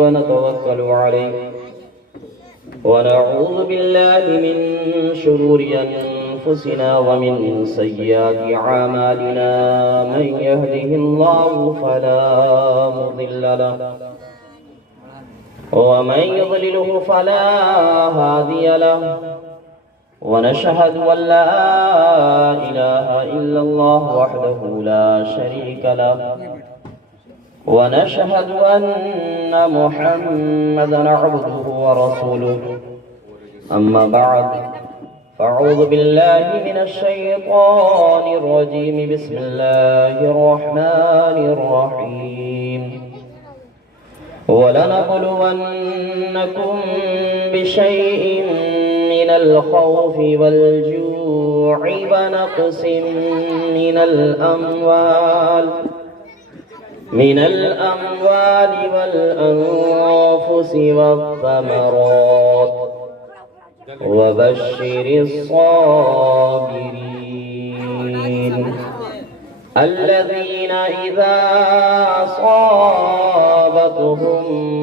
ونتوكل عليه ونعوذ بالله من شرور أنفسنا ومن سيئات أعمالنا من يهده الله فلا مضل له ومن يضلله فلا هادي له ونشهد أن لا إله إلا الله وحده لا شريك له ونشهد أن محمدا عبده ورسوله أما بعد فأعوذ بالله من الشيطان الرجيم بسم الله الرحمن الرحيم ولنبلونكم بشيء من الخوف والجوع ونقص من الأموال والأنفس والثمرات وبشر الصابرين الذين إذا أصابتهم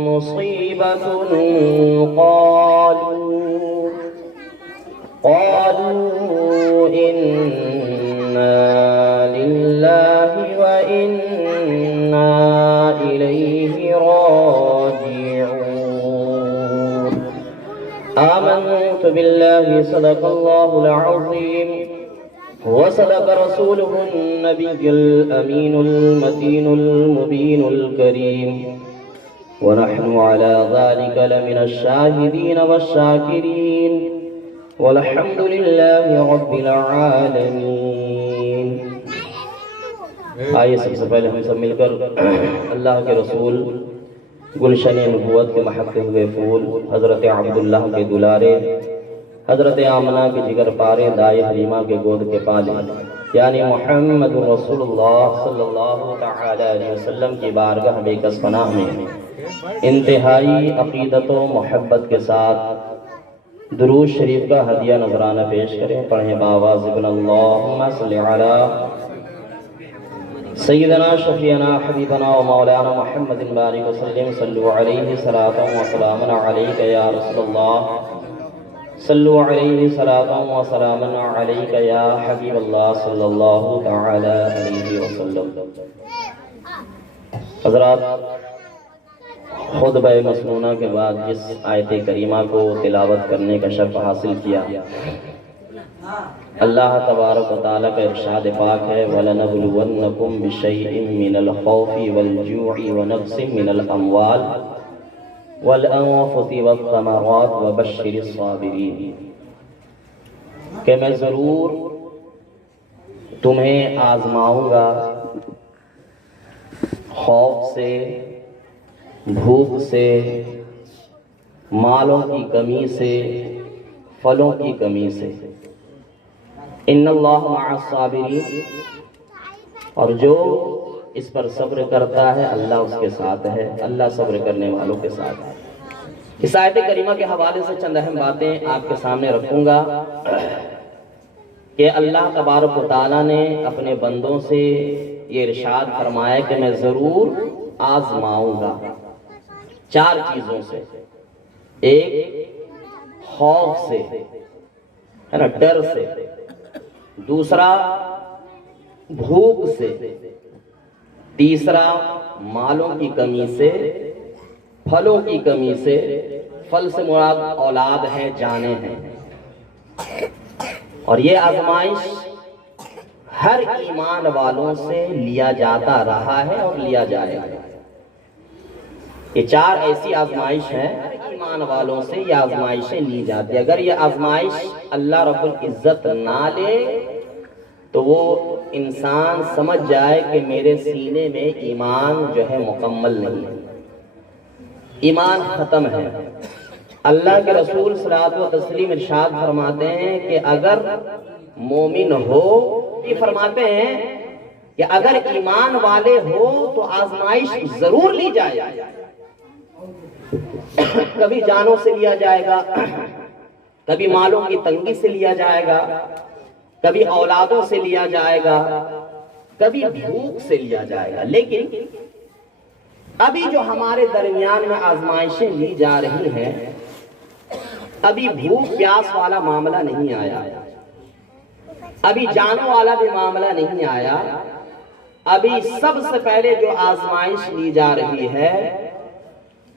مصيبة قالوا إنا لله وإنا إليه راجعون آمنت بالله صدق الله العظيم وصدق رسوله النبي الأمين المتين المبين الكريم ونحن على ذلك لمن الشاهدين والشاكرين والحمد لله رب العالمين. آئیے سب سے پہلے ہم سب مل کر اللہ کے رسول گلشن نبوت کے محکے ہوئے پھول حضرت عبداللہ کے دلارے حضرت آمنہ کے جگر پارے دائے حلیمہ کے گود کے پالے یعنی محمد رسول اللہ صلی اللہ علیہ وسلم کی بارگاہ بے کس پناہ میں انتہائی عقیدت و محبت کے ساتھ درود شریف کا ہدیہ نذرانہ پیش کریں. پڑھیں باواز ابن اللہم صلی علی سیدنا شفیعنا حبیبنا و مولانا محمد بارک وسلم صلو علیہ صلاۃ و سلام علیک یا رسول اللہ صلو علیہ صلاۃ و سلام علیک یا حبیب اللہ صلی اللہ تعالی علیہ وسلم. حضرات، خطبہ مسنونہ کے بعد جس آیت کریمہ کو تلاوت کرنے کا شرف حاصل کیا، اللہ تبارک و تعالیٰ کا ارشاد پاک ہے وَلَنَبْلُوَنَّكُمْ بِشَيْءٍ مِّنَ الْخَوْفِ وَالْجُوعِ وَنَقْصٍ مِّنَ الْأَمْوَالِ وَالْأَنفُسِ وَالثَّمَرَاتِ وَبَشِّرِ الصَّابِرِينَ، کہ میں ضرور تمہیں آزماؤں گا خوف سے، بھوک سے، مالوں کی کمی سے، پھلوں کی کمی سے. ان اللہ مع الصابرین، اور جو اس پر صبر کرتا ہے اللہ اس کے ساتھ ہے، اللہ صبر کرنے والوں کے ساتھ ہے. اس آیت کریمہ کے حوالے سے چند اہم باتیں آپ کے سامنے رکھوں گا کہ اللہ تبارک و تعالیٰ نے اپنے بندوں سے یہ ارشاد فرمایا کہ میں ضرور آزماؤں گا چار چیزوں سے. ایک خوف سے، ہے نا، ڈر سے. دوسرا بھوک سے. تیسرا مالوں کی کمی سے، پھلوں کی کمی سے. پھل سے مراد اولاد ہے، جانیں ہیں. اور یہ آزمائش ہر ایمان والوں سے لیا جاتا رہا ہے اور لیا جائے گا. یہ چار ایسی آزمائش ہیں ایمان والوں سے یہ آزمائشیں لی جاتی ہیں. اگر یہ آزمائش اللہ رب العزت نہ لے تو وہ انسان سمجھ جائے کہ میرے سینے میں ایمان جو ہے مکمل نہیں ہے، ایمان ختم ہے. اللہ کے رسول صلوات و تسلیم ارشاد فرماتے ہیں کہ اگر مومن ہو، یہ فرماتے ہیں کہ اگر ایمان والے ہو تو آزمائش ضرور لی جائے. کبھی جانوں سے لیا جائے گا، کبھی مالوں کی تنگی سے لیا جائے گا، کبھی اولادوں سے لیا جائے گا، کبھی بھوک سے لیا جائے گا. لیکن ابھی جو ہمارے درمیان میں آزمائشیں لی جا رہی ہیں، ابھی بھوک پیاس والا معاملہ نہیں آیا، ابھی جانوں والا بھی معاملہ نہیں آیا، ابھی سب سے پہلے جو آزمائش لی جا رہی ہے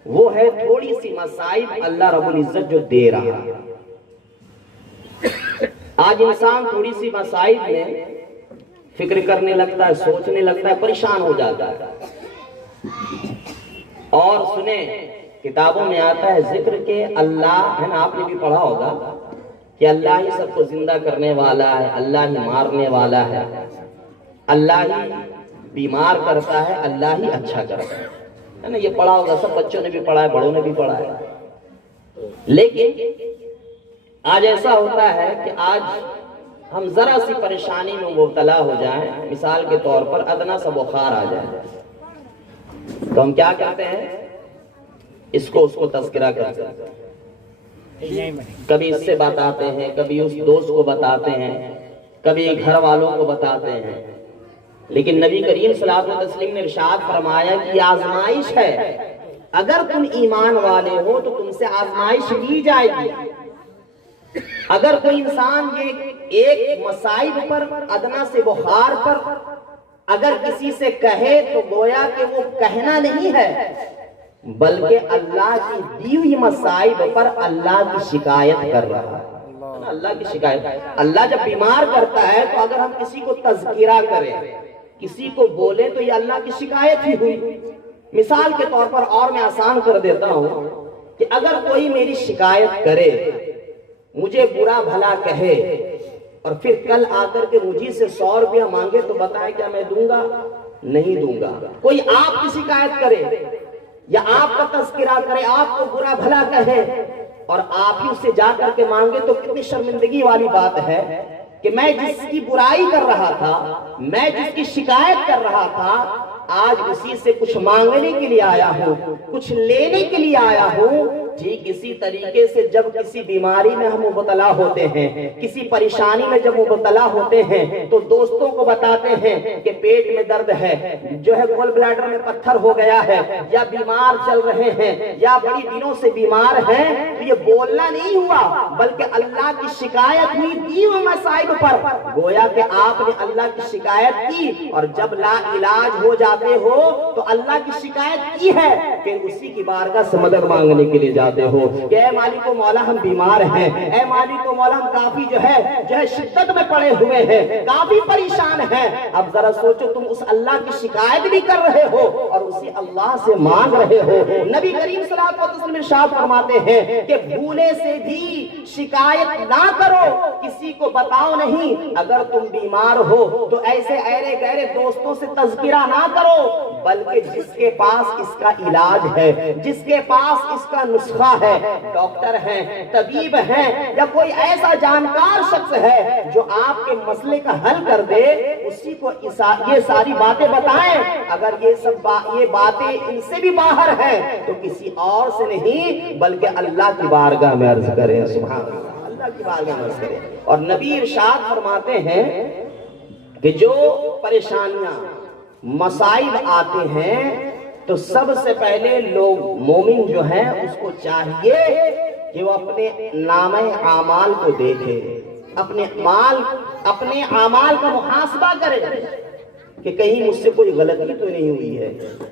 وہ ہے تھوڑی سی مصائب اللہ رب العزت جو دے رہا ہے۔ آج انسان تھوڑی سی مصائب میں فکر کرنے لگتا ہے، سوچنے لگتا ہے، پریشان ہو جاتا ہے۔ اور سنیں، کتابوں میں آتا ہے ذکر کہ اللہ ہے نا، آپ نے بھی پڑھا ہوگا کہ اللہ ہی سب کو زندہ کرنے والا ہے، اللہ ہی مارنے والا ہے، اللہ ہی بیمار کرتا ہے، اللہ ہی اچھا کرتا ہے نا، یہ پڑھا ہوگا، سب بچوں نے بھی پڑھا ہے، بڑوں نے بھی پڑھا ہے۔ لیکن آج ایسا ہوتا ہے کہ آج ہم ذرا سی پریشانی میں مبتلا ہو جائیں، مثال کے طور پر ادنا سا بخار آ جائے تو ہم کیا کرتے ہیں، اس کو تذکرہ کرتے ہیں، کبھی اس سے بتاتے ہیں، کبھی اس دوست کو بتاتے ہیں، کبھی گھر والوں کو بتاتے ہیں۔ لیکن نبی کریم صلی اللہ علیہ وسلم نے ارشاد فرمایا کہ یہ آزمائش ہے، اگر تم ایمان والے ہو تو تم سے آزمائش لی جائے گی۔ اگر کوئی انسان یہ ایک مصائب پر، ادنا سے بخار پر اگر کسی سے کہے تو گویا کہ وہ کہنا نہیں ہے، بلکہ اللہ کی دی ہوئی مصائب پر اللہ کی شکایت کر رہا ہے۔ اللہ کی شکایت، اللہ جب بیمار کرتا ہے تو اگر ہم کسی کو تذکرہ کریں، کسی کو بولے تو یہ اللہ کی شکایت ہی ہوئی۔ مثال کے طور پر اور میں آسان کر دیتا ہوں کہ اگر کوئی میری شکایت کرے، مجھے برا بھلا کہے اور پھر کل آ کر کے مجھے سے 100 روپیہ مانگے تو بتائے کیا میں دوں گا؟ نہیں دوں گا۔ کوئی آپ کی شکایت کرے یا آپ کا تذکرہ کرے، آپ کو برا بھلا کہے اور آپ ہی اس سے جا کر کے مانگے تو کتنی شرمندگی والی بات ہے کہ میں جس کی برائی کر رہا تھا، میں جس کی شکایت کر رہا تھا، آج اسی سے کچھ مانگنے کے لیے آیا ہوں، کچھ لینے کے لیے آیا ہوں۔ ٹھیک اسی طریقے سے جب کسی بیماری میں ہم مبتلا ہوتے ہیں، کسی پریشانی میں جب مبتلا ہوتے ہیں تو دوستوں کو بتاتے ہیں کہ پیٹ میں درد ہے، جو ہے گول بلیڈر میں پتھر ہو گیا ہے، یا بیمار چل رہے ہیں، یا بڑی دنوں سے بیمار ہیں، تو یہ بولنا نہیں ہوا بلکہ اللہ کی شکایت ہوئی دی ہوئی مصائب پر۔ گویا کہ آپ نے اللہ کی شکایت کی اور جب لا علاج ہو جاتے ہو تو اللہ کی شکایت کی ہے، پھر اسی کی بارگاہ سے مدد مانگنے کے لیے جاتے ہو کہ اے مالک و مولا ہم بیمار ہیں، اے مالک و مولا ہم کافی جو ہے شدت میں پڑے ہوئے ہیں، کافی پریشان ہیں۔ اب ذرا سوچو، تم اس اللہ کی شکایت بھی کر رہے ہو اور اسی اللہ سے مانگ رہے ہو۔ نبی کریم صلی اللہ علیہ وسلم ارشاد فرماتے ہیں کہ بھولے سے بھی شکایت نہ کرو، کسی کو بتاؤ نہیں۔ اگر تم بیمار ہو تو ایسے ایرے گہرے دوستوں سے تذکرہ نہ کرو، بلکہ جس کے پاس اس کا علاج ہے، جس کے پاس اس کا نسخہ ہے، ڈاکٹر ہیں، طبیب ہیں، یا کوئی ایسا جانکار شخص ہے جو آپ کے مسئلے کا حل کر دے، اسی کو یہ ساری باتیں بتائیں۔ اگر یہ باتیں ان سے بھی باہر ہیں تو کسی اور سے نہیں بلکہ اللہ کی بارگاہ میں عرض کریں۔ سبحان اللہ، اللہ کی بارگاہ میں عرض کریں۔ اور نبی ارشاد فرماتے ہیں کہ جو پریشانیاں، مصائب آتے ہیں تو سب سے پہلے لوگ مومن جو ہیں اس کو چاہیے کہ وہ اپنے نامہ اعمال کو دیکھے، اپنے اعمال کا محاسبہ کرے کہ کہیں مجھ سے کوئی غلطی تو نہیں ہوئی ہے،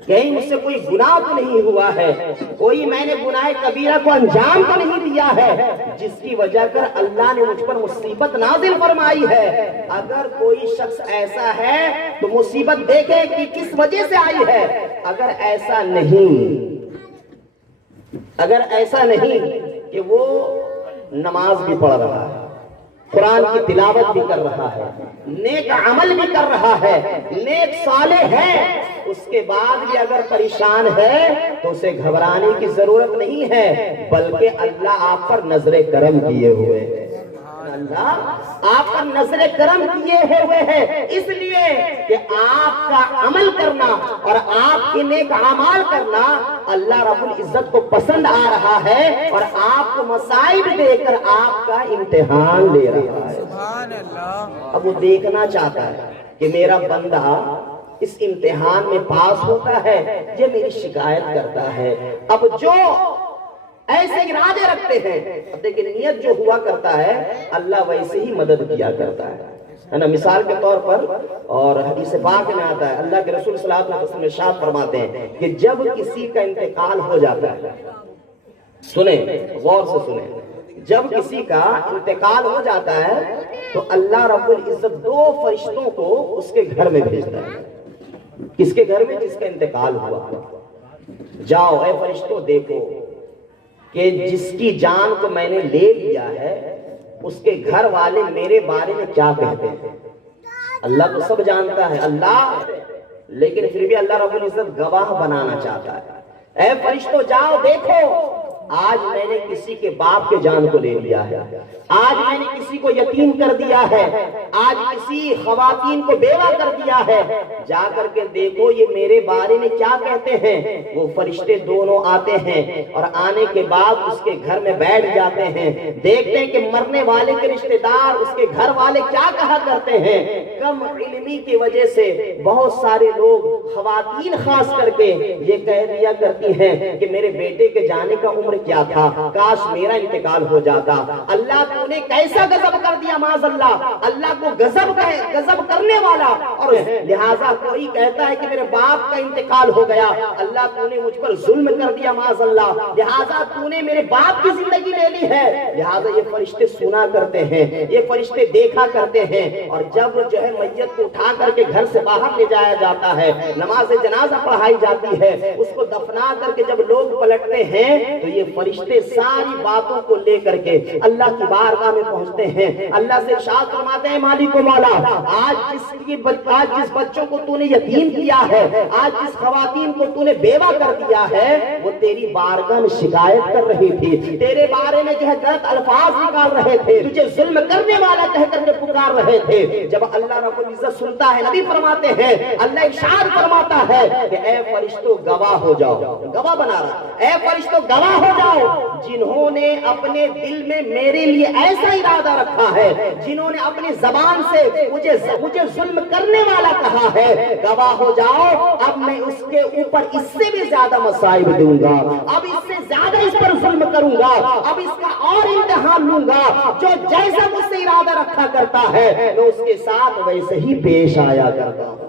کہیں مجھ سے کوئی گناہ تو نہیں ہوا ہے، کوئی میں نے گناہ کبیرہ کو انجام تو نہیں دیا ہے جس کی وجہ کر اللہ نے مجھ پر مصیبت نازل فرمائی ہے۔ اگر کوئی شخص ایسا ہے تو مصیبت دیکھے کہ کس وجہ سے آئی ہے۔ اگر ایسا نہیں کہ وہ نماز بھی پڑھ رہا ہے، قرآن کی تلاوت بھی کر رہا ہے، نیک عمل بھی کر رہا ہے، نیک صالح ہے، اس کے بعد بھی اگر پریشان ہے تو اسے گھبرانے کی ضرورت نہیں ہے، بلکہ اللہ آپ پر نظر کرم کیے ہوئے ہیں۔ اللہ آپ پر نظر کرم کیے ہوئے ہیں، اس لیے کہ آپ کا عمل کرنا اور آپ کے نیک اعمال کرنا اللہ رب العزت کو پسند آ رہا ہے اور آپ کو مصائب دے کر آپ کا امتحان لے رہا ہے۔ سبحان اللہ۔ اب وہ دیکھنا چاہتا ہے کہ میرا بندہ اس امتحان میں پاس ہوتا ہے، یہ میری شکایت کرتا ہے۔ اب جو ایسے ارادے رکھتے ہیں، اب دیکھیں نیت جو ہوا کرتا ہے اللہ ویسے ہی مدد کیا کرتا ہے نا۔ مثال کے طور پر، اور حدیث پاک میں آتا ہے، اللہ کے رسول صلی اللہ علیہ وسلم ارشاد فرماتے ہیں کہ جب کسی کا انتقال ہو جاتا ہے، سنیں غور سے سنیں، جب کسی کا انتقال ہو جاتا ہے تو اللہ رب العزت دو فرشتوں کو اس کے گھر میں بھیجتا ہے۔ کس کے گھر میں؟ جس کا انتقال ہوا۔ جاؤ اے فرشتوں دیکھو کہ جس کی جان کو میں نے لے لیا ہے اس کے گھر والے میرے بارے میں کیا کہتے ہیں۔ اللہ تو سب جانتا ہے اللہ، لیکن پھر بھی اللہ رب العزت گواہ بنانا چاہتا ہے۔ اے فرشتوں جاؤ دیکھو، آج میں نے کسی کے باپ کے جان کو لے لیا ہے، آج میں نے کسی کو یتیم کر دیا ہے، آج کسی خواتین کو بیوہ کر دیا ہے، جا کر کے دیکھو یہ میرے بارے میں کیا کہتے ہیں۔ وہ فرشتے دونوں آتے ہیں اور آنے کے بعد اس کے گھر میں بیٹھ جاتے ہیں، دیکھتے ہیں کہ مرنے والے کے رشتہ دار اس کے گھر والے کیا کہا کرتے ہیں۔ کم علمی کی وجہ سے بہت سارے لوگ، خواتین خاص کر کے، یہ کہہ دیا کرتی ہیں کہ میرے بیٹے کے جانے کا عمر کیا تھا، کاش میرا انتقال ہو جاتا۔ اللہ تو نے کیسا غضب کر دیا، معاذ اللہ، اللہ کو غضب کرنے والا، اور لہٰذا کوئی کہتا ہے کہ میرے باپ کا انتقال ہو گیا، اللہ تو نے مجھ پر ظلم کر دیا معاذ اللہ، لہٰذا تو نے میرے باپ کی زندگی لے لی ہے۔ لہٰذا یہ فرشتے سنا کرتے ہیں، یہ فرشتے دیکھا کرتے ہیں، اور جب جو ہے میت کو اٹھا کر کے گھر سے باہر لے جایا جاتا ہے، نماز جنازہ پڑھائی جاتی ہے، اس کو دفنا کر کے جب لوگ پلٹتے ہیں تو یہ فرشتے ساری باتوں کو لے کر کے اللہ کی بارگاہ میں پہنچتے ہیں، اللہ سے ارشاد فرماتے ہیں مالک و مولا، آج جس بچوں کو تو نے یتیم کیا ہے، آج جس خواتین کو تو نے بیوہ کر دیا ہے، وہ تیری بارگاہ میں شکایت کر رہی تھی، تیرے بارے میں جو ہے غلط الفاظ نکال رہے تھے، تجھے ظلم کرنے والا کہہ کر کے پکار رہے تھے۔ جب اللہ رب العزت سنتا ہے، نبی فرماتے ہیں، اللہ ارشاد فرماتا ہے کہ اے فرشتوں گواہ ہو جاؤ، گواہ بنا رہا، اے فرشتوں گواہ ہو جاؤ، جنہوں نے اپنے دل میں میرے لیے ایسا ارادہ رکھا ہے، جنہوں نے اپنی زبان سے مجھے ظلم کرنے والا کہا ہے، گواہ ہو جاؤ، اب میں اس کے اوپر اس سے بھی زیادہ مصائب دوں گا، اب اس سے زیادہ اس پر ظلم کروں گا، اب اس کا اور امتحان لوں گا، جو جیسا مجھ سے ارادہ رکھا کرتا ہے میں اس کے ساتھ ویسے ہی پیش آیا کرتا ہوں۔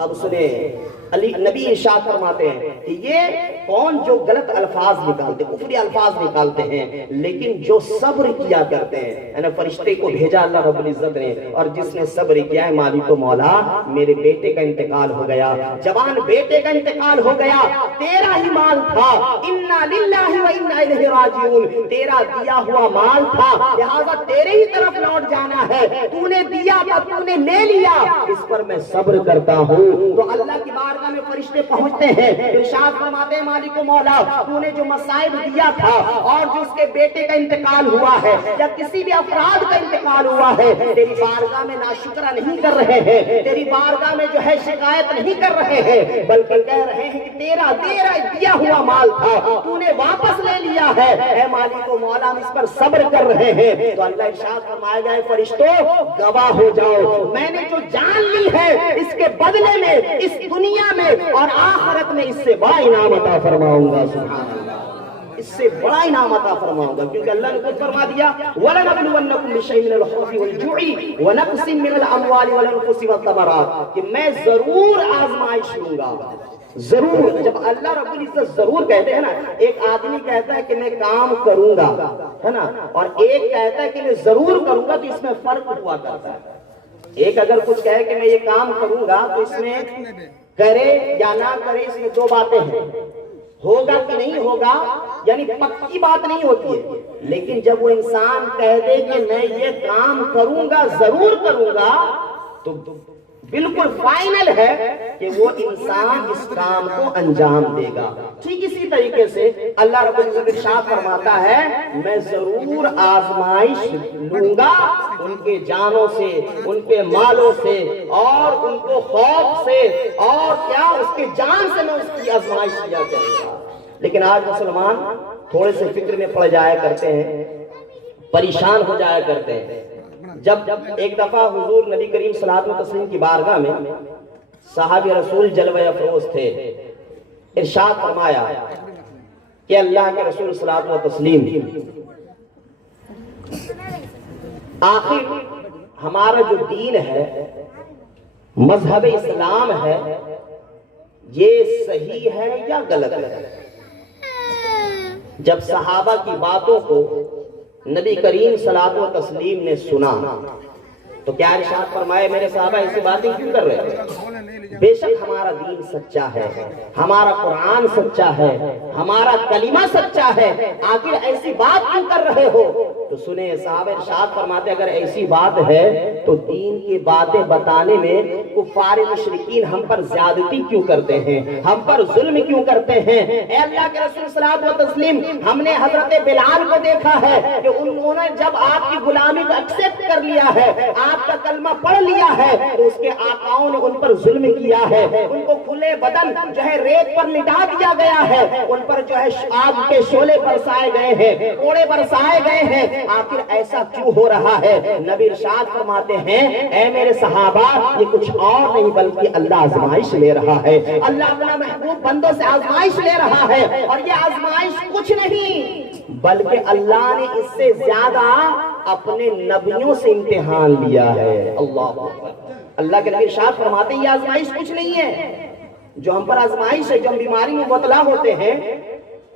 اب سنیں، نبی ارشاد فرماتے ہیں کہ یہ کون جو غلط الفاظ نکالتے، کفری الفاظ نکالتے ہیں، لیکن جو صبر کیا کرتے ہیں، یعنی فرشتے کو بھیجا اللہ رب العزت نے، اور جس نے صبر کیا ہے، مالک و مولا میرے بیٹے کا انتقال ہو گیا، جوان بیٹے کا انتقال ہو گیا، تیرا ہی مال تھا، انا للہ و انا الیہ راجعون، تیرا دیا ہوا مال تھا، لہذا تیرے ہی طرف لوٹ جانا ہے، تو نے دیا تھا، تو نے لے لیا، اس پر میں صبر کرتا ہوں۔ تو اللہ کی بارگاہ میں فرشتے پہنچتے ہیں، ارشاد فرماتے ہیں مالک و مولا تو نے جو مصائب دیا تھا، اور جو اس کے بیٹے کا انتقال ہوا ہے یا کسی بھی افراد کا انتقال ہوا ہے، تیری بارگاہ میں ناشکرہ نہیں کر رہے ہیں، تیری بارگاہ میں جو ہے شکایت نہیں کر رہے ہیں، بلکہ کہہ رہے ہیں کہ تیرا دیا ہوا مال تھا، تو نے واپس لے لیا ہے، اے مالک و مولا ہم اس پر صبر کر رہے ہیں۔ تو اللہ ارشاد فرمائے گا فرشتوں گواہ ہو جاؤ، میں نے جو جان لی ہے اس کے بدلے میں اس دنیا میں اور آخرت میں اس سے بڑا انعام عطا فرماؤں گا، سبحان اللہ، اس سے بڑا انعام عطا فرماؤں گا، کیونکہ اللہ نے خود فرما دیا وَلَنَبْلُوَنَّكُمْ بِشَيْءٍ مِّنَ الْخَوْفِ وَالْجُوعِ وَنَقْصٍ مِّنَ الْأَمْوَالِ وَالْأَنفُسِ وَالثَّمَرَاتِ، کہ میں ضرور آزمائش لوں گا، ضرور۔ جب اللہ رب العزت ضرور کہتے ہیں نا، ایک آدمی کہتا ہے کہ میں کام کروں گا، ہے نا، اور ایک کہتا ہے کہ میں ضرور کروں گا، تو اس میں فرق ہوا کرتا ہے۔ ایک اگر کچھ کہے کہ میں یہ کام کروں گا تو اس میں کرے یا نہ کرے، اس میں دو باتیں ہیں، ہوگا کہ نہیں ہوگا، یعنی پکی بات نہیں ہوتی ہے، لیکن جب وہ انسان کہہ دے کہ میں یہ کام کروں گا، ضرور کروں گا، تو بالکل فائنل ہے کہ وہ انسان اس کام کو انجام دے گا۔ ٹھیک اسی طریقے سے اللہ رب العزت ارشاد فرماتا ہے میں ضرور آزمائش لوں گا ان کے جانوں سے، ان کے مالوں سے، اور ان کو خوف سے، اور کیا اس کے جان سے میں اس کی آزمائش کیا کروں گا۔ لیکن آج مسلمان تھوڑے سے فکر میں پڑ جایا کرتے ہیں، پریشان ہو جایا کرتے ہیں۔ جب ایک دفعہ حضور نبی کریم صلی اللہ علیہ وسلم کی بارگاہ میں صحابی رسول جلوہ افروز تھے، ارشاد فرمایا کہ اللہ کے رسول صلی اللہ علیہ وسلم آخر ہمارا جو دین ہے، مذہب اسلام ہے، یہ صحیح ہے یا غلط ہے؟ جب صحابہ کی باتوں کو نبی کریم صلی اللہ علیہ وسلم نے سنا تو کیا ارشاد فرمائے میرے صحابہ ایسی باتیں کیوں کر رہے ہیں؟ بے شک ہمارا دین سچا ہے، ہمارا قرآن سچا ہے، ہمارا کلمہ سچا ہے، آخر ایسی بات کیوں کر رہے ہو؟ تو سنیں صحابہ ارشاد فرماتے اگر ایسی بات ہے تو دین کی باتیں بتانے میں کفار مشرکین ہم پر زیادتی کیوں کرتے ہیں، ہم پر ظلم کیوں کرتے ہیں؟ اے اللہ کے رسول صلی اللہ علیہ وسلم، ہم نے حضرت بلال کو دیکھا ہے کہ انہوں نے جب آپ کی غلامی کو ایکسپٹ کر لیا ہے، آپ کا کلمہ پڑھ لیا ہے، تو اس کے آقاؤں نے ان پر ظلم کیا ہے، ان کو کھلے بدن جو ہے ریت پر لٹا دیا گیا ہے، ان پر جو ہے آگ کے شعلے برسائے گئے ہیں، کوڑے برسائے گئے ہیں، آخر ایسا کیوں ہو رہا ہے؟ نبی ارشاد فرماتے ہیں اے میرے صحابہ، یہ کچھ اور نہیں بلکہ اللہ آزمائش لے رہا ہے، اللہ اپنا محبوب بندوں سے آزمائش لے رہا ہے، اور یہ آزمائش کچھ نہیں بلکہ اللہ نے اس سے زیادہ اپنے نبیوں سے امتحان لیا ہے۔ اللہ کے نبی ارشاد فرماتے ہیں یہ آزمائش کچھ نہیں ہے، جو ہم پر آزمائش ہے، جو ہم بیماری میں مبتلا ہوتے ہیں،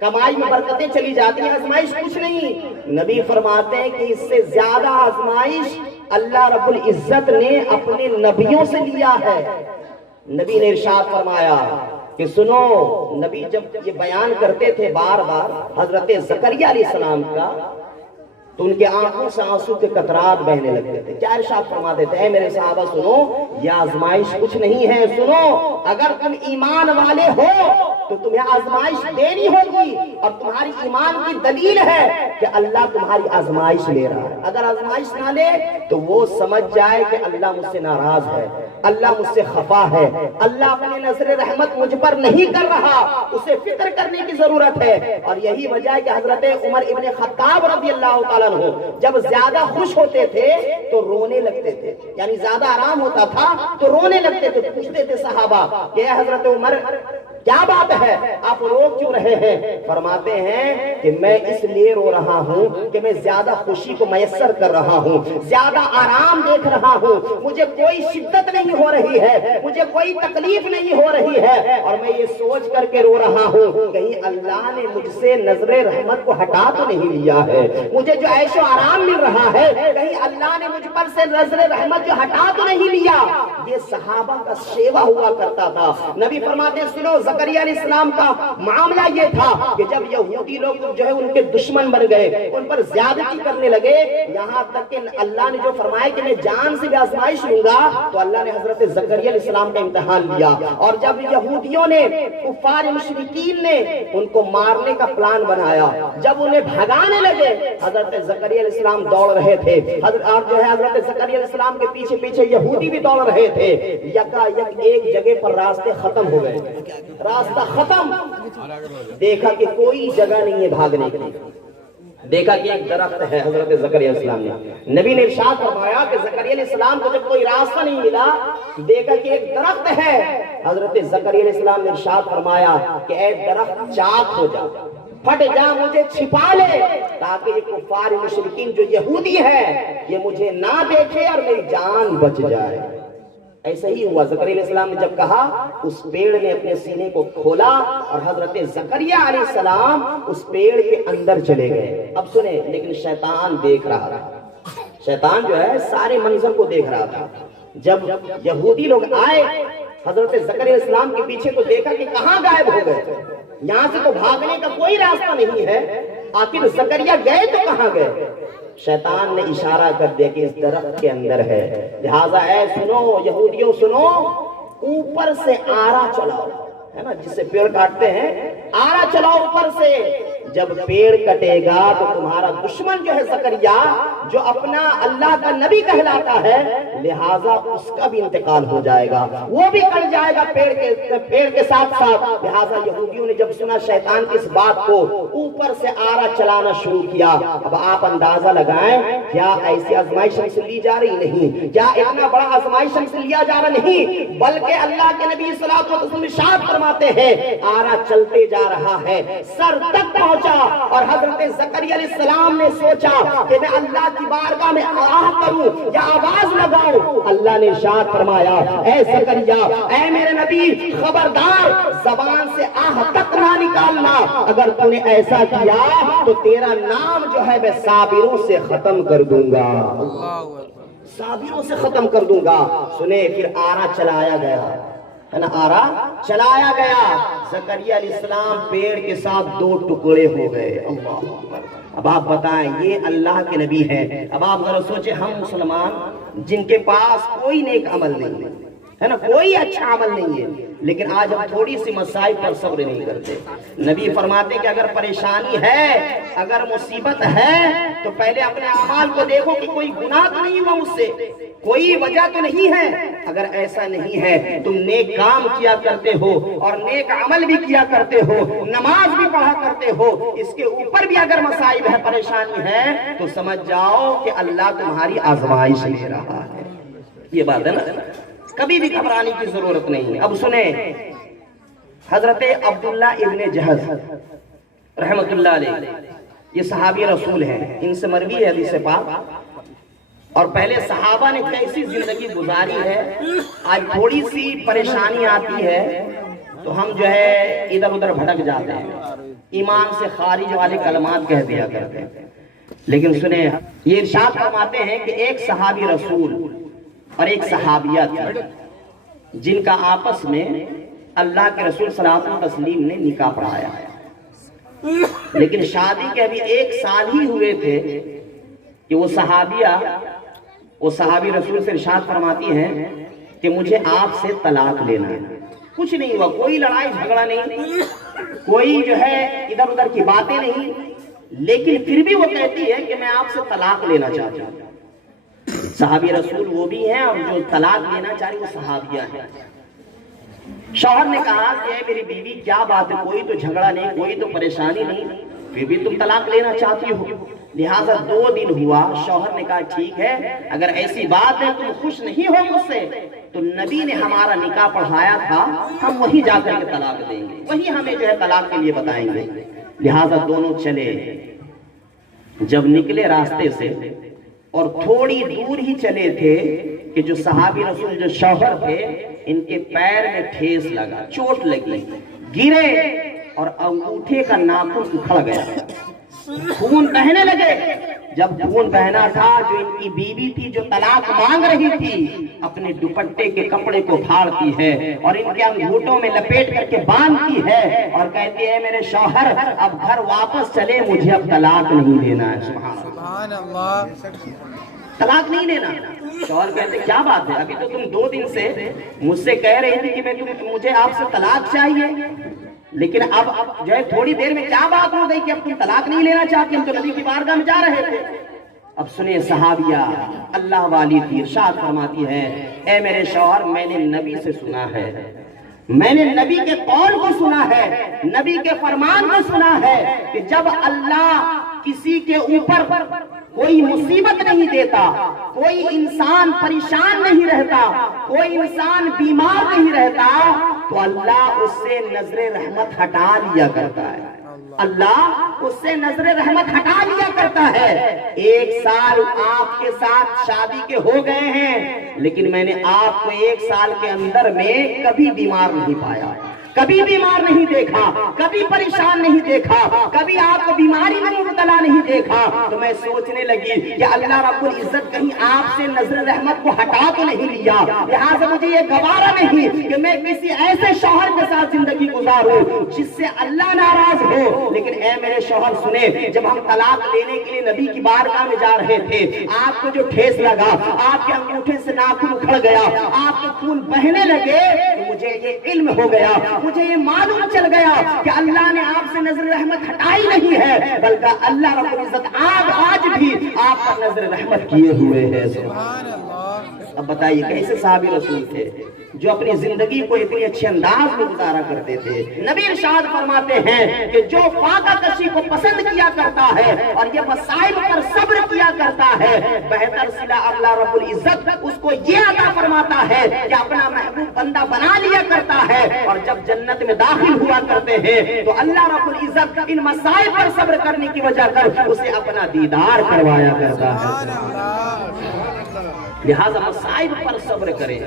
کمائی میں برکتیں چلی جاتی ہیں، آزمائش کچھ نہیں۔ نبی فرماتے ہیں کہ اس سے زیادہ آزمائش اللہ رب العزت نے اپنے نبیوں سے لیا ہے۔ نبی نے ارشاد فرمایا کہ سنو، نبی جب یہ بیان کرتے تھے بار بار حضرت زکریا علیہ السلام کا، تو ان کے آنکھوں سے آنسو کے قطرات بہنے لگتے تھے۔ کیا ارشاد فرماتے تھے اے میرے صحابہ سنو، یہ آزمائش کچھ نہیں ہے، سنو اگر تم ایمان والے ہو تو تمہیں آزمائش دینی ہوگی، اور تمہاری ایمان کی دلیل ہے کہ اللہ تمہاری آزمائش لے رہا ہے۔ اگر آزمائش نہ لے تو وہ سمجھ جائے کہ اللہ مجھ سے ناراض ہے، اللہ مجھ سے خفا ہے، اللہ اپنی نظر رحمت مجھ پر نہیں کر رہا، اسے فکر کرنے کی ضرورت ہے۔ اور یہی وجہ ہے کہ حضرت عمر ابن خطاب رضی اللہ تعالیٰ عنہ جب زیادہ خوش ہوتے تھے تو رونے لگتے تھے، یعنی زیادہ آرام ہوتا تھا تو رونے لگتے تھے۔ پوچھتے تھے صحابہ کہ حضرت عمر کیا بات ہے، آپ رو کیوں رہے ہیں؟ فرماتے ہیں کہ میں اس لیے رو رہا ہوں کہ میں زیادہ خوشی کو میسر کر رہا ہوں، زیادہ آرام دیکھ رہا ہوں، مجھے کوئی شدت نہیں ہو رہی ہے، مجھے کوئی تکلیف نہیں ہو رہی ہے، اور میں یہ سوچ کر کے رو رہا ہوں کہیں اللہ نے مجھ سے نظر رحمت کو ہٹا تو نہیں لیا ہے، مجھے جو عیش و آرام مل رہا ہے کہیں اللہ نے مجھ پر سے نظر رحمت جو ہٹا تو نہیں لیا۔ یہ صحابہ کا شیوا ہوا کرتا تھا۔ نبی فرماتے ہیں سنو، زکریا علیہ السلام کا معاملہ یہ تھا کہ جب یہودی لوگ جو ہے ان کے دشمن بن گئے، ان پر زیادتی کرنے لگے، یہاں تک کہ اللہ نے جو فرمایا کہ میں جان سے بھی آزمائش لوں گا، تو اللہ نے حضرت زکریا علیہ السلام کا امتحان لیا۔ اور جب یہودیوں نے، کفار مشرکین نے ان کو مارنے کا پلان بنایا، جب انہیں بھگانے لگے، حضرت زکریا علیہ السلام دوڑ رہے تھے، اور جو ہے حضرت زکریا علیہ السلام کے پیچھے پیچھے یہودی بھی دوڑ رہے تھے، یکا یک ایک جگہ پر راستے ختم ہو گئے، راستہ ختم، دیکھا کہ کوئی جگہ نہیں ہے بھاگنے کے لیے، دیکھا کہ ایک درخت ہے حضرت زکریا علیہ السلام نے۔ نبی نے ارشاد فرمایا کہ زکریا علیہ السلام کو جب کوئی راستہ نہیں ملا، دیکھا کہ ایک درخت ہے، حضرت زکریا علیہ السلام نے ارشاد فرمایا کہ اے درخت چاک ہو جا، پھٹ جا، مجھے چھپا لے، تاکہ یہ کفار مشرکین جو یہودی ہے یہ مجھے نہ دیکھے اور میری جان بچ جائے۔ ایسا ہی ہوا، زکریا علیہ السلام نے جب کہا، اس پیڑ نے اپنے سینے کو کھولا اور حضرت زکریا علیہ السلام اس پیڑ کے اندر چلے گئے۔ اب سنیں، لیکن شیطان دیکھ رہا تھا، شیطان جو ہے سارے منظر کو دیکھ رہا تھا۔ جب یہودی لوگ آئے حضرت زکریا علیہ السلام کے پیچھے، تو دیکھا کہ کہاں غائب ہو گئے، یہاں سے تو بھاگنے کا کوئی راستہ نہیں ہے، آخر زکریا گئے تو کہاں گئے؟ شیطان نے اشارہ کر دیا کہ اس درخت کے اندر ہے، لہٰذا اے سنو یہودیوں سنو، اوپر سے آرا چلاؤ، ہے نا، جس سے پیڑ کاٹتے ہیں، آرا چلاؤ اوپر سے، جب پیڑ کٹے گا تو تمہارا دشمن جو ہے زکریا، جو اپنا اللہ کا نبی کہلاتا ہے، لہٰذا اس کا بھی انتقال ہو جائے گا، وہ بھی کٹ جائے گا پیڑ کے ساتھ ساتھ۔ لہٰذا یہودیوں نے جب سنا شیطان کی اس بات کو، اوپر سے آرا چلانا شروع کیا۔ اب آپ اندازہ لگائیں، کیا ایسی آزمائش ہم سے لی جا رہی نہیں؟ کیا اتنا بڑا آزمائش ہم سے لیا جا رہا نہیں؟ بلکہ اللہ کے نبی صلی اللہ علیہ وسلم ارشاد فرماتے ہیں، آرا چلتے جا رہا ہے، سر تک پہنچا، اور حضرت زکریا علیہ السلام نے سوچا کہ میں اللہ کی بارگاہ میں آہ کروں یا آواز لگاؤں۔ اللہ نے ارشاد فرمایا، اے زکریا، اے میرے نبی، خبردار زبان سے آہ تک نہ نکالنا، اگر تو نے ایسا کیا تو تیرا نام جو ہے میں صابروں سے ختم کر دوں گا، صابروں سے ختم کر دوں گا۔ سنے، پھر آرا چلایا گیا، ہے نا، آرا چلایا گیا، زکریا علیہ السلام پیڑ کے ساتھ دو ٹکڑے ہو گئے۔ اللہ اکبر۔ اب آپ بتائیں، یہ اللہ کے نبی ہیں۔ اب آپ ذرا سوچیں، ہم مسلمان جن کے پاس کوئی نیک عمل نہیں ہے نا، کوئی اچھا عمل نہیں ہے، لیکن آج ہم تھوڑی سی مسائل پر صبر نہیں کرتے۔ نبی فرماتے کہ اگر پریشانی ہے، اگر مصیبت ہے، تو پہلے اپنے اعمال کو دیکھو کہ کوئی گناہ تو نہیں ہوا مجھ سے، کوئی وجہ تو نہیں ہے۔ اگر ایسا نہیں ہے، تم نیک کام کیا کرتے ہو اور نیک عمل بھی کیا کرتے ہو، نماز بھی پڑھا کرتے ہو، اس کے اوپر بھی اگر مسائل ہے، پریشانی ہے، تو سمجھ جاؤ کہ اللہ تمہاری آزمائش لے رہا ہے۔ یہ بات ہے نا، کبھی بھی گھبرانے کی ضرورت نہیں ہے۔ اب سنیں، حضرت عبداللہ ابن جہش رحمت اللہ علیہ، یہ صحابی رسول ہیں، ان سے مروی ہے حدیث پاک۔ اور پہلے صحابہ نے کیسی زندگی گزاری ہے، آج تھوڑی سی پریشانی آتی ہے تو ہم جو ہے ادھر ادھر بھٹک جاتے ہیں، ایمان سے خارج والے کلمات کہہ دیا کرتے ہیں۔ لیکن سنیں، یہ ارشاد فرماتے ہیں کہ ایک صحابی رسول اور ایک صحابیہ تھی، جن کا آپس میں اللہ کے رسول صلی اللہ علیہ وسلم نے نکاح پڑھایا، لیکن شادی کے ابھی 1 سال ہی ہوئے تھے کہ وہ صحابی رسول سے ارشاد فرماتی ہیں کہ مجھے آپ سے طلاق لینا ہے۔ کچھ نہیں ہوا، کوئی لڑائی جھگڑا نہیں، کوئی جو ہے ادھر ادھر کی باتیں نہیں، لیکن پھر بھی وہ کہتی ہے کہ میں آپ سے طلاق لینا چاہتی ہوں۔ صحابی رسول وہ بھی ہیں، اور جو طلاق لینا چاہ رہی وہ صحابیہ ہیں۔ شوہر نے کہا کہ اے میری بیوی، کیا بات ہے، کوئی تو جھگڑا نہیں، کوئی تو پریشانی نہیں، پھر بھی تم طلاق لینا چاہتی ہو۔ لہٰذا 2 دن ہوا، شوہر نے کہا ٹھیک ہے، اگر ایسی بات ہے تم خوش نہیں ہو مجھ سے، تو نبی نے ہمارا نکاح پڑھایا تھا، ہم وہی جا کر کے طلاق دیں گے، وہی ہمیں جو ہے طلاق کے لیے بتائیں گے۔ لہٰذا دونوں چلے، جب نکلے راستے سے اور تھوڑی دور ہی چلے تھے کہ جو صحابی رسول جو شوہر تھے، ان کے پیر میں ٹھیس لگا، چوٹ لگی، گرے اور انگوٹھے کا ناخن اکھڑ گیا، خون بہنے لگے۔ جب خون بہنا تھا، جو ان کی بیوی تھی جو طلاق مانگ رہی تھی، اپنے دوپٹے کے کپڑے کو پھاڑتی ہے اور ان کے انگوٹھوں میں لپیٹ کر کے باندھتی ہے اور کہتی ہے میرے شوہر اب گھر واپس چلے، مجھے اب طلاق نہیں دینا ہے۔ سبحان اللہ، طلاق نہیں دینا۔ شوہر کہتے کیا بات ہے، ابھی تو تم 2 دن سے مجھ سے کہہ رہی تھی کہ مجھے آپ سے طلاق چاہیے، لیکن اب جو ہے تھوڑی دیر میں کیا بات ہو گئی کہ اب تم طلاق نہیں لینا چاہتی، ہم تو نبی کی بارگاہ میں جا رہے تھے۔ اب سنیں، صحابیہ اللہ والی تھی، ارشاد فرماتی ہے، اے میرے شوہر، میں نے نبی سے سنا ہے، میں نے نبی کے قول کو سنا ہے، نبی کے فرمان کو سنا ہے کہ جب اللہ کسی کے اوپر کوئی مصیبت نہیں دیتا، کوئی انسان پریشان نہیں رہتا، کوئی انسان بیمار نہیں رہتا، تو اللہ اس سے نظر رحمت ہٹا لیا کرتا ہے، اللہ اس سے نظر رحمت ہٹا لیا کرتا ہے۔ 1 سال آپ کے ساتھ شادی کے ہو گئے ہیں، لیکن میں نے آپ کو 1 سال کے اندر میں کبھی بیمار نہیں پایا، کبھی بیمار نہیں دیکھا، کبھی پریشان نہیں دیکھا، کبھی آپ کو بیماری میں مبتلا نہیں دیکھا۔ تو میں سوچنے لگی کہ اللہ رب العزت کہیں آپ سے نظر رحمت کو ہٹا تو نہیں لیا، لہٰذا مجھے یہ گوارا نہیں کہ میں کسی ایسے شوہر کے ساتھ زندگی گزاروں جس سے اللہ ناراض ہو۔ لیکن اے میرے شوہر سنے، جب ہم طلاق لینے کے لیے نبی کی بارگاہ میں جا رہے تھے، آپ کو جو ٹھیس لگا، آپ کے انگوٹھے سے ناخن اکھڑ گیا، آپ کے خون بہنے لگے، تو مجھے یہ علم ہو گیا، مجھے یہ معلوم چل گیا کہ اللہ نے آپ سے نظر رحمت ہٹائی نہیں ہے، بلکہ اللہ رب العزت آج بھی آپ پر نظر رحمت کیے ہوئے ہے۔ سبحان اللہ۔ اب بتائیے کیسے صحابی رسول تھے جو اپنی زندگی کو اتنے اچھے انداز میں گزارا کرتے تھے۔ نبی ارشاد فرماتے ہیں کہ جو فاقہ کشی کو پسند کیا کرتا ہے اور یہ مسائل پر صبر کیا کرتا ہے، بہتر صلہ اللہ رب العزت اس کو یہ عطا فرماتا ہے کہ اپنا محبوب بندہ بنا لیا کرتا ہے، اور جب جنت میں داخل ہوا کرتے ہیں تو اللہ رب العزت ان مسائل پر صبر کرنے کی وجہ کر اسے اپنا دیدار کروایا کرتا ہے۔ لہذا مسائل پر صبر کریں۔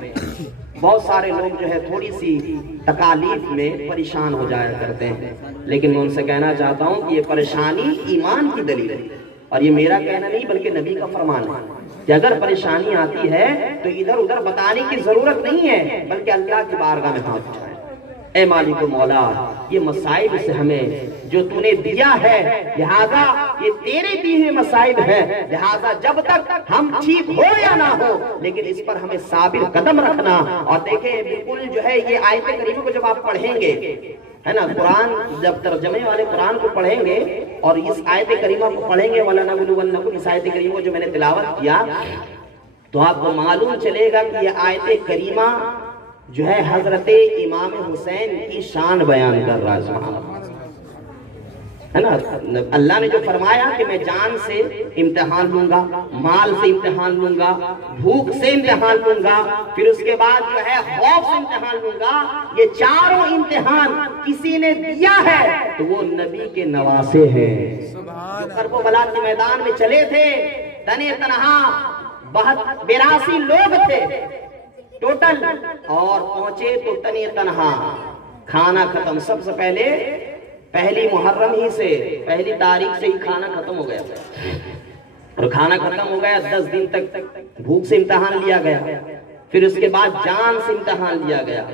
بہت سارے لوگ جو ہے تھوڑی سی تکالیف میں پریشان ہو جایا کرتے ہیں، لیکن میں ان سے کہنا چاہتا ہوں کہ یہ پریشانی ایمان کی دلیل ہے، اور یہ میرا کہنا نہیں بلکہ نبی کا فرمان ہے کہ اگر پریشانی آتی ہے تو ادھر ادھر بتانے کی ضرورت نہیں ہے، بلکہ اللہ کی بارگاہ میں ہاتھ اٹھائیں، اے مالک و مولا یہ مسائل سے ہمیں جو تو نے دیا ہے، لہذا یہ تیرے دیے ہوئے مسائل ہیں، لہذا جب تک ہم ٹھیک ہو یا نہ ہو لیکن اس پر ہمیں ثابت قدم رکھنا۔ اور دیکھیں بالکل جو ہے یہ آیت کریمہ کو جب آپ پڑھیں گے ہے نا، قرآن جب ترجمے والے قرآن کو پڑھیں گے اور اس آیت کریمہ کو پڑھیں گے وَلَنَبْلُوَنَّكُمْ، اس آیت کریمہ کو جو میں نے تلاوت کیا تو آپ کو معلوم چلے گا کہ یہ آیت کریمہ جو ہے حضرت امام حسین کی شان بیان کر رہا ہے، سبحان اللہ، ہے نا۔ اللہ نے جو فرمایا کہ میں جان سے امتحان لوں گا، مال سے امتحان لوں گا، بھوک سے امتحان لوں گا، پھر اس کے بعد جو ہے خوف سے امتحان لوں گا، یہ چاروں امتحان کسی نے دیا ہے تو وہ نبی کے نواسے ہیں۔ جو کربلا کے میدان میں چلے تھے تنے تنہا 82 لوگ تھے ٹوٹل، اور پہنچے تو تنے تنہا، کھانا ختم، سب سے پہلی محرم ہی سے پہلی تاریخ سے ہی کھانا ختم ہو گیا، اور کھانا ختم ہو گیا، 10 دن تک بھوک سے امتحان لیا گیا، پھر اس کے بعد جان سے امتحان لیا گیا،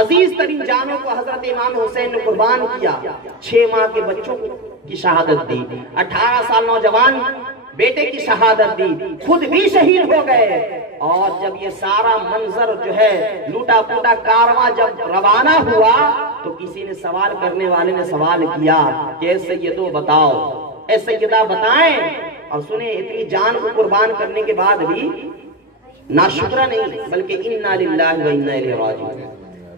عزیز ترین جانوں کو حضرت امام حسین نے قربان کیا، 6 ماہ کے بچوں کی شہادت دی، 18 سال نوجوان بیٹے کی شہادت دی، خود بھی شہید ہو گئے۔ اور جب یہ سارا منظر جو ہے لوٹا پوٹا کارواں جب روانہ ہوا تو کسی نے سوال کرنے والے نے سوال کیا کہ اے سیدو بتاؤ، اے سیدہ بتائیں، اور سنیں اتنی جان کو قربان کرنے کے بعد بھی ناشکرہ نہیں بلکہ انا للہ و انا الیہ راجعون،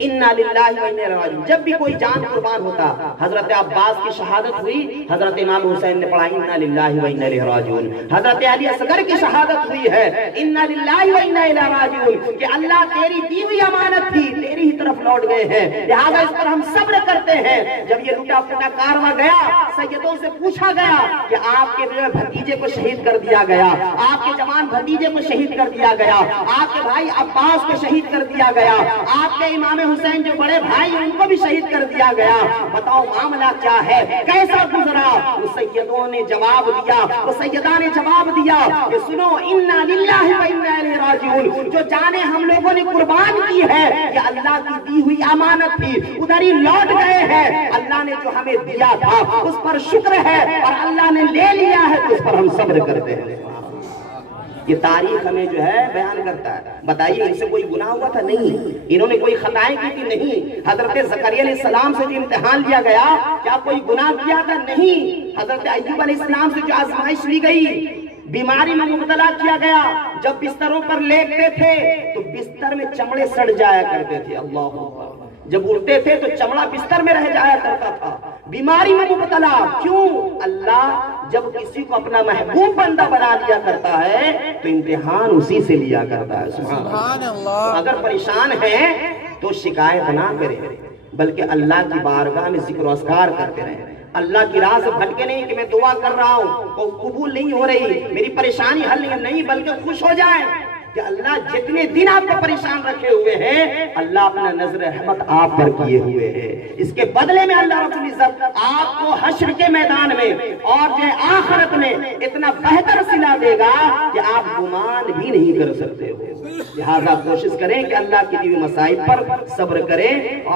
انا للہ و انا الیہ راجعون۔ جب بھی کوئی جان قربان ہوتا، حضرت عباس کی شہادت ہوئی، حضرت امام حسین نے پڑھا انا للہ و انا الیہ راجعون، حضرت علی اصغر کی شہادت ہوئی ہے انا للہ و انا الیہ راجعون، کہ اللہ تیری دی ہوئی امانت تھی، تیری ہی طرف لوٹ گئے ہیں، لہذا اس پر ہم صبر کرتے ہیں۔ جب یہ لوٹا پھوٹا کارواں گیا، سیدوں سے پوچھا گیا کہ آپ کے بھتیجے کو شہید کر دیا گیا، آپ کے جوان بھتیجے کو شہید کر دیا گیا، آپ کے بھائی عباس کو شہید کر دیا گیا، آپ کے امام حسین جو بڑے بھائی ان کو بھی شہید کر دیا گیا، بتاؤ معاملہ کیا ہے، کیسا گزرا؟ وہ سیدوں نے جواب دیا، وہ سیدہ نے جواب دیا کہ سنو انا للہ و انا الیہ راجعون، جو جانیں ہم لوگوں نے قربان کی ہے یہ اللہ کی دی ہوئی امانت تھی، ادھر ہی لوٹ گئے ہیں، اللہ نے جو ہمیں دیا تھا اس پر شکر ہے، اور اللہ نے لے لیا ہے تو اس پر ہم صبر کرتے ہیں۔ یہ تاریخ ہمیں جو ہے بیان کرتا ہے۔ بتائیے ان سے کوئی گناہ ہوا تھا؟ نہیں۔ انہوں نے کوئی خطائیں کی تھی؟ نہیں۔ حضرت زکریا علیہ السلام سے جو امتحان لیا گیا کیا کوئی گناہ کیا تھا؟ نہیں۔ حضرت ایوب علیہ السلام سے جو آزمائش لی گئی، بیماری میں مبتلا کیا گیا، جب بستروں پر لیٹتے تھے تو بستر میں چمڑے سڑ جایا کرتے تھے، اللہ اکبر، جب اڑتے تھے تو چمڑا بستر میں رہ جایا کرتا تھا، بیماری میں مبتلا۔ کیوں؟ اللہ جب کسی کو اپنا محبوب بندہ بنا لیا کرتا ہے تو امتحان اسی سے لیا کرتا ہے، سبحان اللہ۔ اگر پریشان ہیں تو شکایت نہ کریں بلکہ اللہ کی بارگاہ میں ذکر و اذکار کرتے رہیں، اللہ کی راہ سے بھٹکے نہیں کہ میں دعا کر رہا ہوں وہ قبول نہیں ہو رہی، میری پریشانی حل نہیں، بلکہ خوش ہو جائیں کہ اللہ جتنے دن آپ کو پریشان رکھے ہوئے ہیں اللہ اپنا نظر رحمت آپ پر کیے ہوئے ہیں، اس کے بدلے میں اللہ رب العزت آپ کو حشر کے میدان میں اور جو آخرت میں اتنا بہتر صلہ دے گا کہ آپ گمان بھی نہیں کر سکتے ہو۔ لہذا کوشش کریں کہ اللہ کی دی ہوئی مسائل پر صبر کریں۔